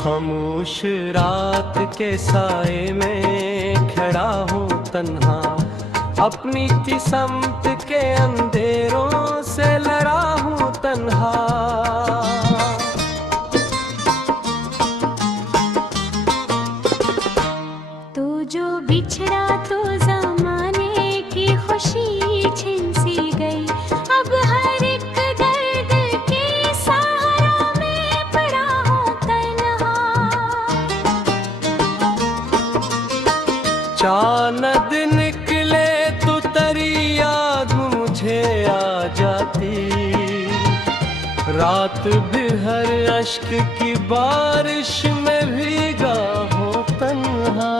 खामोश रात के साए में खड़ा हूँ तन्हा, अपनी किस्मत के अंधेरों से लड़ा हूँ तन्हा। तो जो बिछड़ा तो ज़माने की खुशी छिन सी गई, अब हर एक दर्द के सहारा में पड़ा हूँ तन्हा। चांद निकले तो तेरी याद मुझे आ जाती, रात भी हर अश्क की बारिश में भीगा हूँ तन्हा।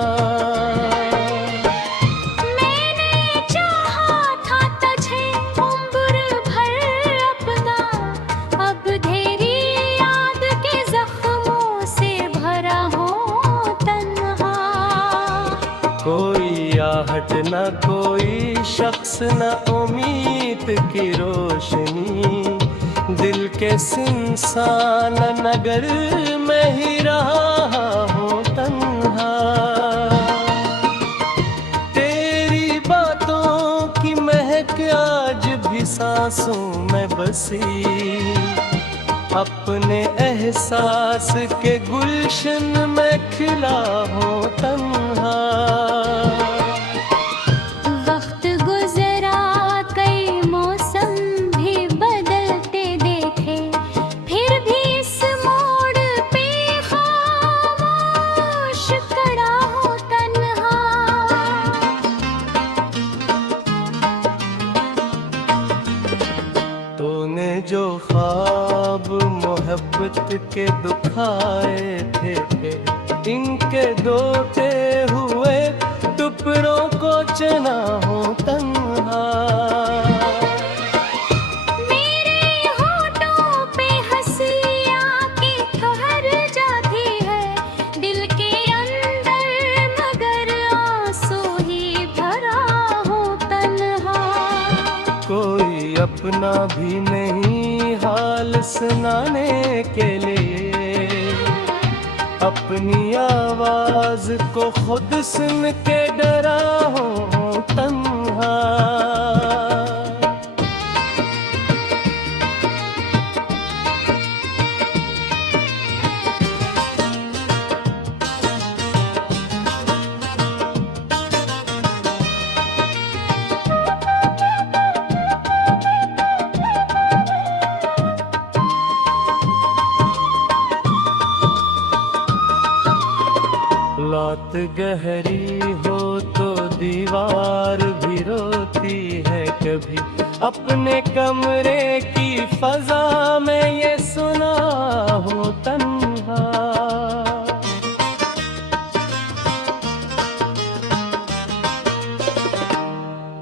मैंने चाहा था तुझे उम्र भर अपना, अब तेरी याद के जख्मों से भरा हूँ तन्हा। कोई आहट न कोई शख्स न उम्मीद की रोशनी, दिल के सुनसान नगर में ही रहा हूँ तन्हा। तेरी बातों की महक आज भी सांसों में बसी, अपने एहसास के गुलशन में खिला हूँ तन्हा। वक्त गुजरा कई मौसम भी बदलते देखे, फिर भी इस मोड़ पे खामोश खड़ा हूँ तन्हा। तूने जो ख्वाब मोहब्बत के दुखाए थे, इनके धोते हुए टुकड़ों को चना हूँ तन्हा। मेरे होठों पे हंसी आके ठहर जाती है, दिल के अंदर मगर आंसू ही भरा हूँ तन्हा। कोई अपना भी नहीं हाल सुनाने के लिए, अपनी आवाज को खुद सुन के डरा हूँ तन्हा। रात गहरी हो तो दीवार भी रोती है कभी, अपने कमरे की फजा में ये सुना हूँ तन्हा।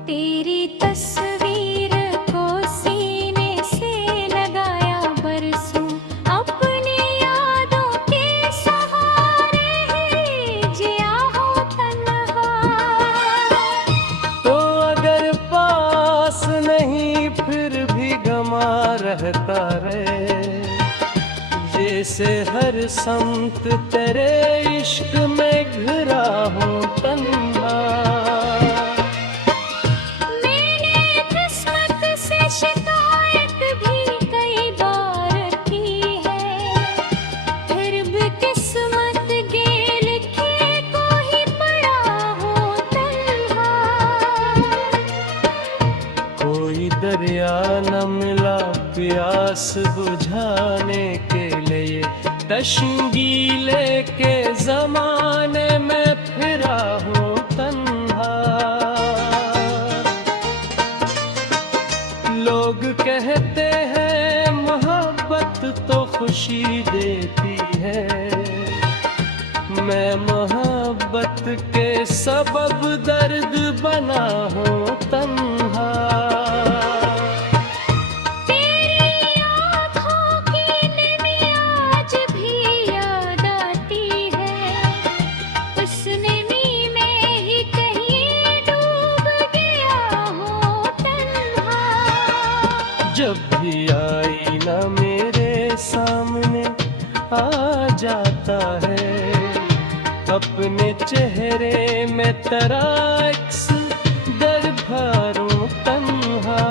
तेरी तस्वीर को सीने से लगाया बरसों, अपनी यादों के सहारे ही जिया हूँ तन्हा। तो अगर पास नहीं फिर भी गमा रहता रहे, जैसे हर समत तेरे इश्क में घिरा हूँ तन्हा। मैंने किस्मत से शिकायत भी कई बार की है, फिर भी किस्मत के लिखे को ही पड़ा हूँ तन्हा। कोई दरिया न मिला प्यास बुझाने के लिए, तश्मीले के जमाने में फिरा हूँ तन्हा। लोग कहते हैं मोहब्बत तो खुशी देती है, मैं मोहब्बत के सबब दर्द बना हूँ तन्हा। तेरी आँखों की नमी आज भी याद आती है, उस नमी में ही कहीं डूब गया हूँ तन्हा। जब भी आई ना मेरे सामने आज जाता है, अपने चेहरे में तेरा अक्स दर भरूं तन्हा।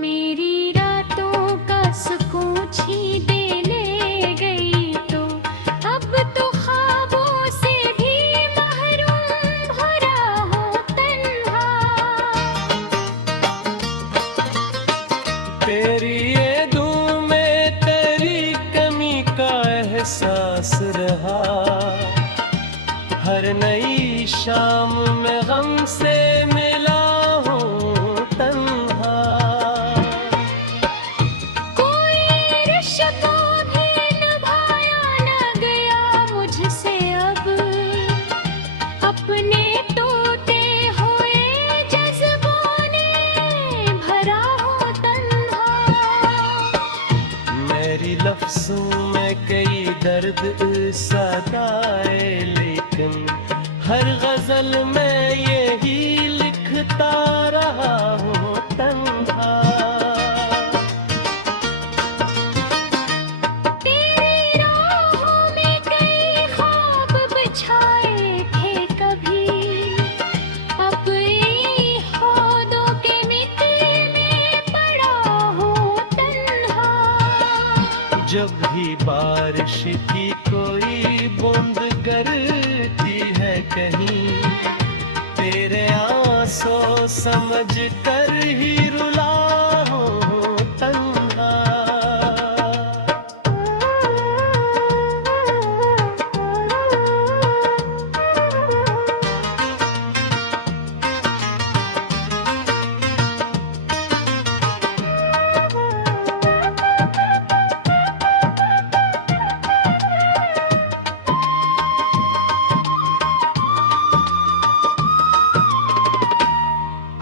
मेरी रातों का सुकून छीन ले गई तो अब तो ख्वाबों से भी महरूम हो रहा हूँ तन्हा। तेरी ये धूम में तेरी कमी का एहसास रहा, हर नई शाम में गम से मिला हूँ तन्हा। कोई रिश्ता भी निभाया न गया मुझसे अब, अपने टूटे हुए जज्बों ने भरा हो तन्हा। मेरी लफ्ज़ों में कई दर्द सदाए, लेकिन हर गजल में यही लिखता रहा हूँ तन्हा। तेरी राहों में कई ख्वाब बिछाए थे कभी, अब यही होदों के मिट्टी में पड़ा हूँ तन्हा। जब भी बारिश की कोई बूंद गिरती है कहीं, तेरे आंसू समझ कर ही रुला हूँ तन्हा।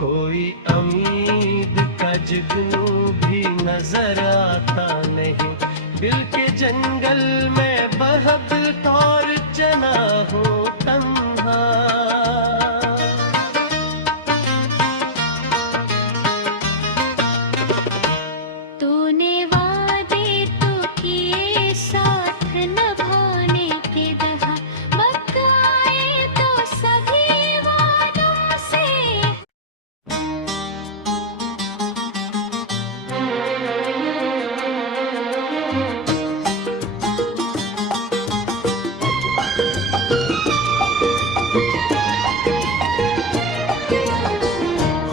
कोई उम्मीद का जुगनू भी नजर आता नहीं, दिल के जंगल में बहबल और जना हूँ तन्हा। तूने वादे तो किए साथ निभाने के दहा, बकाए तो सभी वादों से।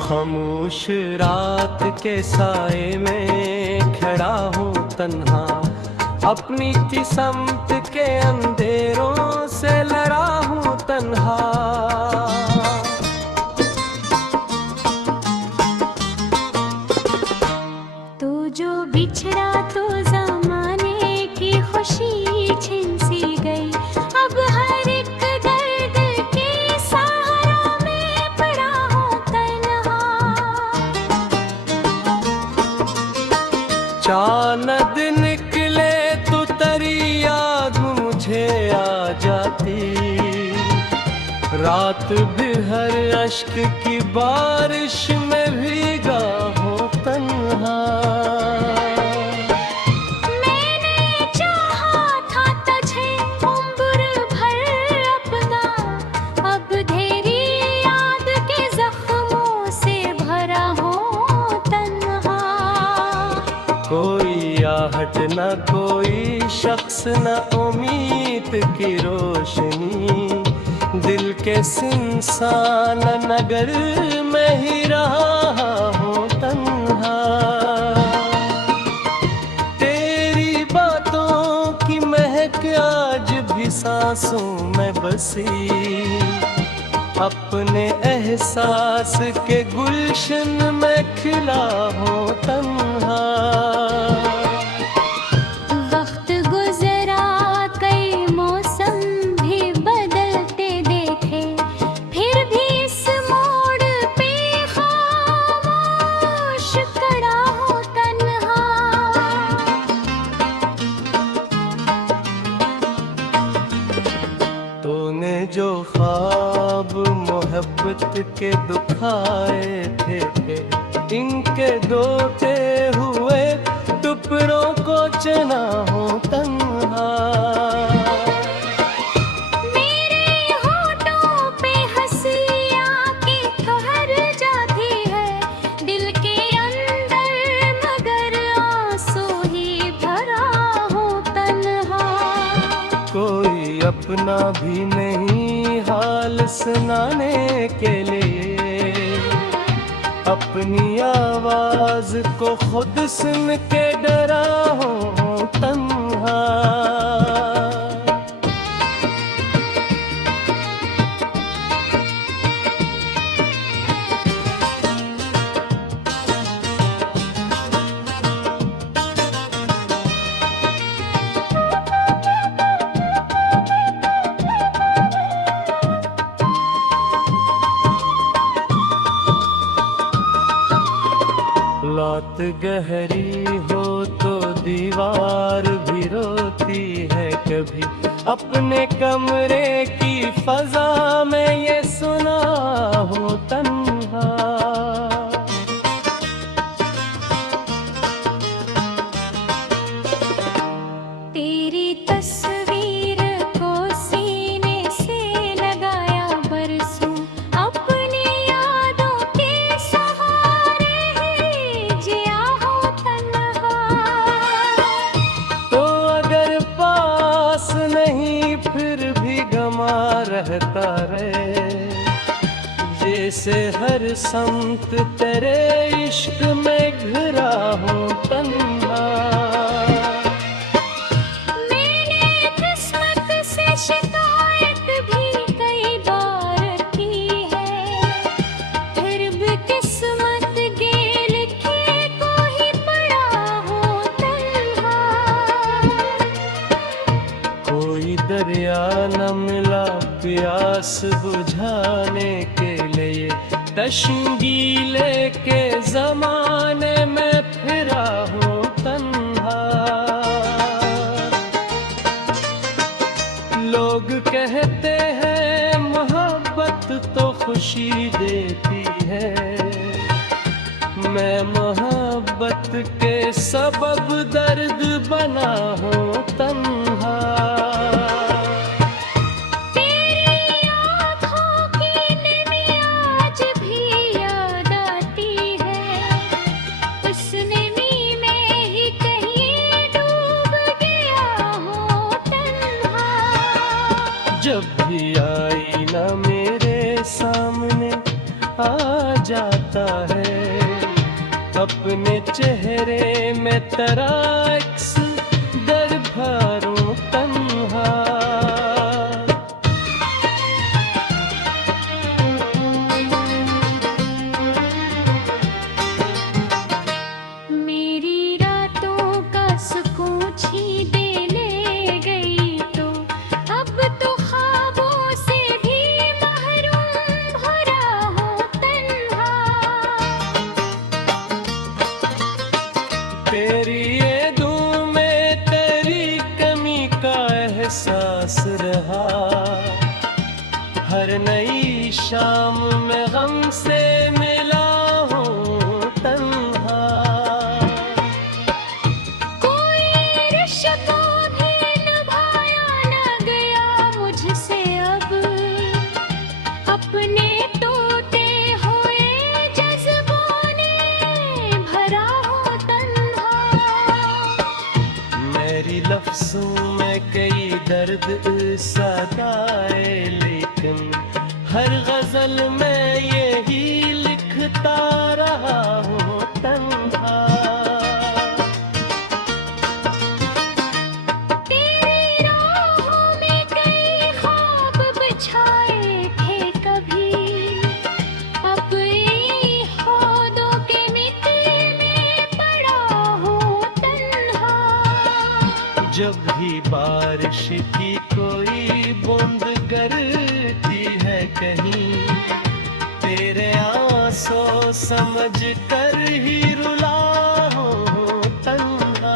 खामोश रात के साए में खड़ा हूँ तन्हा, अपनी किस्मत के अंधेरों से लड़ा हूँ तन्हा। तू जो बिछड़ा तो ज़माने की खुशी छिन सी गई, अब हर एक दर्द के सहारा में पड़ा हूँ तन्हा। चांद निकले तो तेरी याद मुझे आ जाती, रात भी हर अश्क की बारिश में भीगा हूँ तन्हा। मैंने चाहा था तुझे उम्र भर अपना, अब तेरी याद के जख्मों से भरा हूँ तन्हा। कोई आहट न कोई शख्स न उम्मीद की रोशनी, दिल के सुनसान नगर में ही रहा हूँ तन्हा। तेरी बातों की महक आज भी सांसों में बसी, अपने एहसास के गुलशन में खिला हूँ तन्हा। वक्त गुजरा कई मौसम भी बदलते देखे, फिर भी इस मोड़ पे खामोश खड़ा हूँ तन्हा। तूने जो ख्वाब मोहब्बत के दुखाए थे, इनके दोते हुए टुकड़ों को चना हो तन्हा। मेरे होठों पे हंसी आके ठहर जाती है दिल के अंदर, मगर आंसू ही भरा हो तन्हा। कोई अपना भी नहीं हाल सुनाने के लिए, अपनी आवाज को खुद सुन के डरा हूँ तन्हा। लात गहरी हो तो दीवार भी रोती है कभी, अपने कमरे की फजा में ये सुना हो तन्हा। तेरी तस्वीर को सीने से लगाया बरसों, अपनी यादों के सहारे ही जिया हो तन्हा। तो अगर पास नहीं फिर भी गमा रहता रहे, जैसे हर संत तेरे इश्क में घिरा हो तन्हा। मैंने किस्मत से शिकायत भी कई बार की है, फिर भी किस्मत के लिखे को ही पड़ा हो तन्हा। कोई दरिया न मिला प्यास बुझाने के लिए, तश्मीले के जमाने में फिरा हूँ तन्हा। लोग कहते हैं मोहब्बत तो खुशी देती है, मैं मोहब्बत के सबब दर्द बना हूँ तन्हा। तेरी आँखों की नमी आज भी याद आती है, उस नमी में ही कहीं डूब गया हो तन्हा। जब भी आईना मेरे सामने आ जाता है, अपने चेहरे में तेरा अक्स दर भरूं तन्हा। मेरी रातों का सुकून छीन ले गई तो अब तो ख्वाबों से भी महरूम भरा हो तन्हा। तेरी ये धूम में तेरी कमी का एहसास रहा, हर नई शाम में गम से मिला हूँ तन्हा। कोई रिश्ता भी निभाया न गया मुझसे अब, अपने टूटे हुए जज्बों ने भरा हो तन्हा। मेरी लफ्जों में कई दर्द सदाए, लेकिन हर गजल में यही लिखता रहा हूँ तन्हा। तेरी राहों में कई ख्वाब बिछाए थे कभी, अपनी होदों के मिट्टी में पड़ा हूँ तन्हा। जब भी बारिश की कोई बूंद गिरती है कहीं, तेरे आंसू समझ कर ही रुला हूँ तन्हा।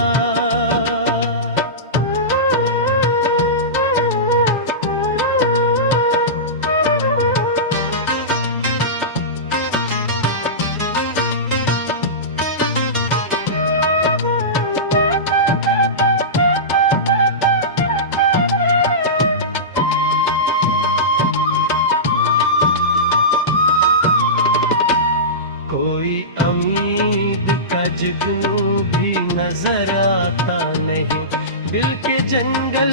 उम्मीद का जुगनू भी नजर आता नहीं। दिल के जंगल